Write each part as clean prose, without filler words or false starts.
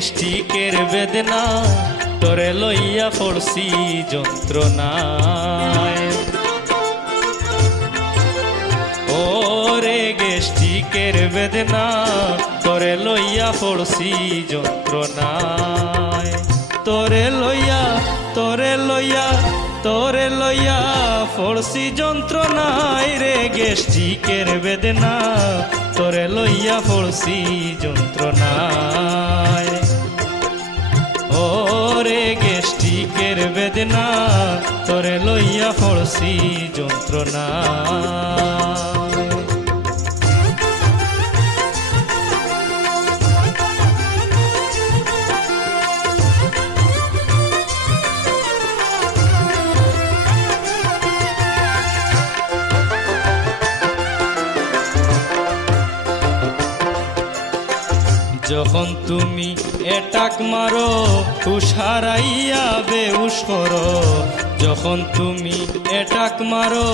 গেস্টিকের বেদনা তোরে লইয়া পড়ছি যন্ত্রণায়। ওরে গেস্টিকের বেদনা তোরে লইয়া পড়ছি যন্ত্রণায়। তোরে লইয়া পড়ছি যন্ত্রণায় রে গেস্টিকের বেদনা তোরে লইয়া পড়ছি যন্ত্রণায়। ওরে গেস্টিকের বেদনা তোরে লইয়া পড়ছি যন্ত্রণায়। যখন তুমি এটাক মারো হুশ হারাইয়া বেহুশ করো। যখন তুমি এটাক মারো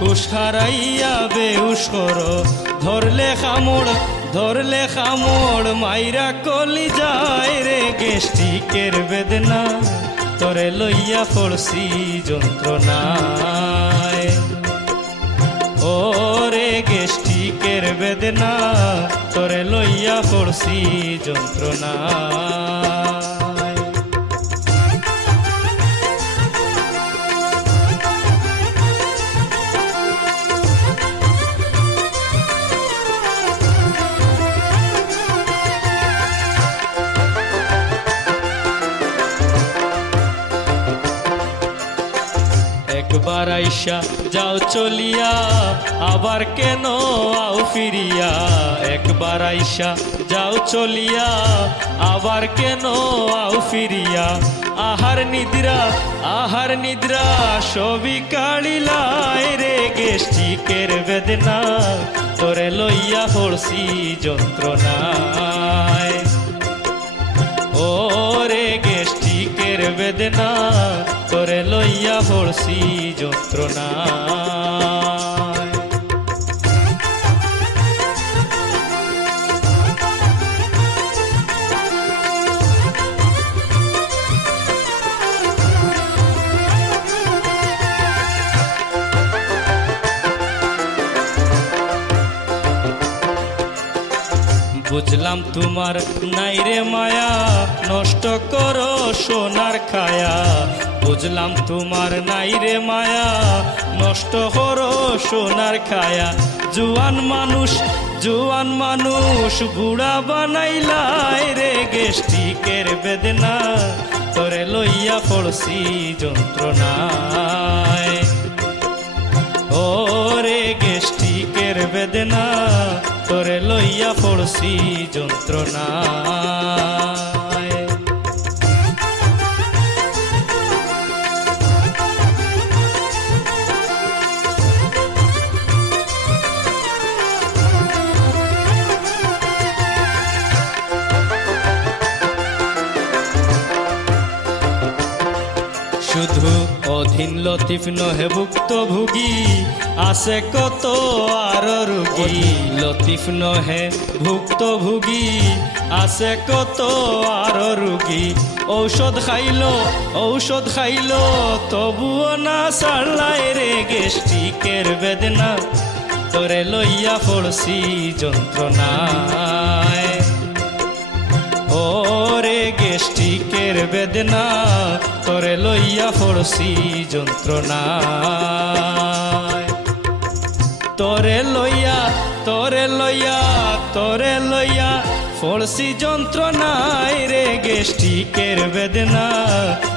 হুশ হারাইয়া বেহুশ করো। ধরলে খামড় মাইরা কলি যায় রে গেস্টিকের বেদনা তোরে লইয়া পড়ছি যন্ত্রণায়। ওরে গেস্টিকের বেদনা তোরে লইয়া পড়ছি যন্ত্রণায়। একবার আইসা যাও চলিয়া আবার কেন আও ফিরিয়া। একবার আইসা যাও চলিয়া আবার কেন আও ফিরিয়া। আহার নিদ্রা সবই কাড়িলায় রে গেস্টিকের বেদনা তোরে লইয়া পড়ছি যন্ত্রণায়। ওরে গেস্টিকের বেদনা তোরে লইয়া পড়ছি যন্ত্রণায়। বুঝলাম তোমার নাইরে মায়া নষ্ট করো সোনার খায়া। বুঝলাম তোমার নাইরে মায়া নষ্ট করো সোনার খায়া। জুয়ান মানুষ বুড়া বানাইলাই রে গেস্টিকের বেদনা তোরে লইয়া পড়ছি যন্ত্রণায়। ওরে গেস্টিকের বেদনা তোরে লইয়া পড়ছি যন্ত্রণায়। শুধু অধীন লতিফ নহে ভুক্তভোগী আছে কত আর রোগী। লতিফ নহে ভুক্তভোগী আছে কত আর রোগী। ঔষধ খাইলো তবুও না ছাড়লাই রে গেস্টিকের বেদনা তোরে লইয়া পড়ছি যন্ত্রণায়। ওরে গেস্টিকের বেদনা তোরে লইয়া পড়ছি যন্ত্রণায়। তোরে লইয়া পড়ছি যন্ত্রণায় রে গেস্টিকের বেদনা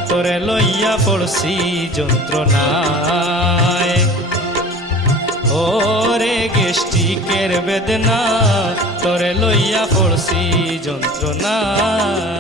তোরে লইয়া পড়ছি যন্ত্রণায়। ওরে গেস্টিকের বেদনা তোরে লইয়া পড়ছি যন্ত্রণায়।